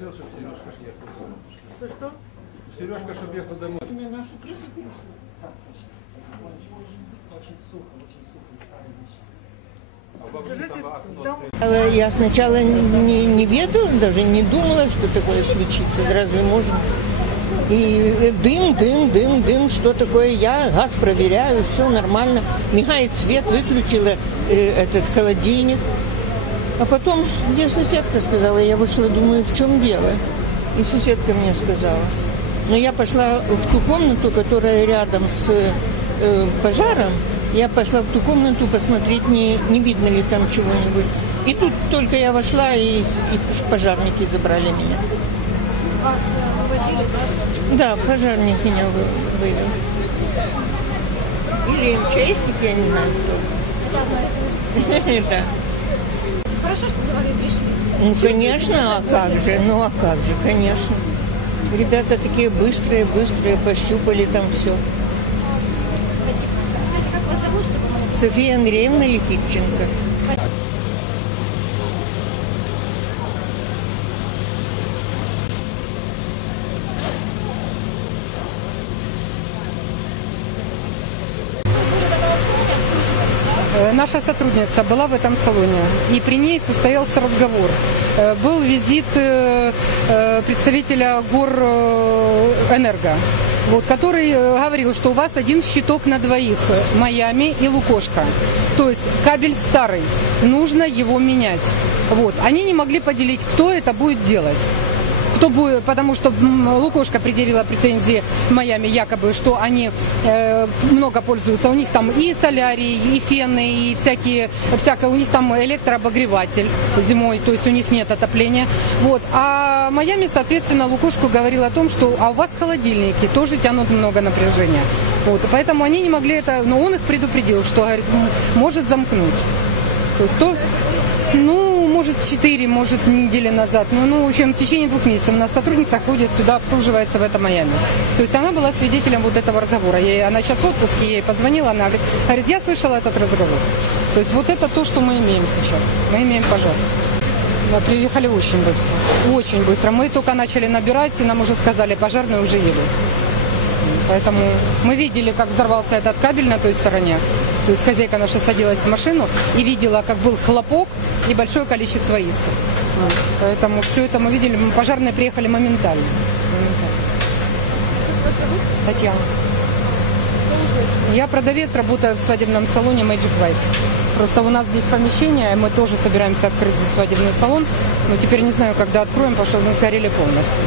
Все, щоб Сережка ехал. Что, что? Сережка, щоб ехал домой. Очень сухо, очень сухо старые вещи. А. Э, Я сначала не, не ведала, даже не думала, что такое случится. Разве можно? И дым, дым, дым, дым, что такое? Я газ проверяю, все нормально. Мигает свет, выключила э, этот холодильник. А потом мне соседка сказала, я вышла, думаю, в чем дело? И соседка мне сказала. Но я пошла в ту комнату, которая рядом с э, пожаром. Я пошла в ту комнату посмотреть, не, не видно ли там чего-нибудь. И тут только я вошла, и, и пожарники забрали меня. Вас э, выводили, да? Да, пожарник меня вы- вывел. Или МЧСник, я не знаю кто. Же. Да. Хорошо, что за вами пришли. Ну, конечно, а как же, ну а как же, конечно. Ребята такие быстрые, быстрые, пощупали там все. Спасибо большое. Скажите, как вас зовут, чтобы мы... София Андреевна Лихиченко. Наша сотрудница была в этом салоне, и при ней состоялся разговор. Э, Был визит э, э, представителя гор э, Энерго, вот, который э, говорил, что у вас один щиток на двоих, э, Майами и Лукошка. То есть кабель старый, нужно его менять. Вот. Они не могли поделить, кто это будет делать кто будет, потому что Лукошка предъявила претензии Майами якобы, что они э, много пользуются. У них там и солярий, и фены, и всякие, всякое. У них там электрообогреватель зимой, то есть у них нет отопления. Вот. А Майами, соответственно, Лукошку говорил о том, что а у вас холодильники тоже тянут много напряжения. Вот. Поэтому они не могли это, но он их предупредил, что говорит, может замкнуть. То есть то, ну, может, 4, может, недели назад. Ну, ну, в общем, в течение двух месяцев у нас сотрудница ходит сюда, обслуживается в этом Майами. То есть она была свидетелем вот этого разговора. Ей- она сейчас в отпуске, ей позвонила, она говорит, говорит, я слышала этот разговор. То есть вот это то, что мы имеем сейчас. Мы имеем пожар. Мы приехали очень быстро. Очень быстро. Мы только начали набирать, и нам уже сказали, пожарные уже едут. Поэтому мы видели, как взорвался этот кабель на той стороне. То есть хозяйка наша садилась в машину и видела, как был хлопок и большое количество искр. Поэтому все это мы видели. Пожарные приехали моментально. Моментально. Татьяна. Я продавец, работаю в свадебном салоне Magic White. Просто у нас здесь помещение, мы тоже собираемся открыть здесь свадебный салон. Но теперь не знаю, когда откроем, потому что мы сгорели полностью.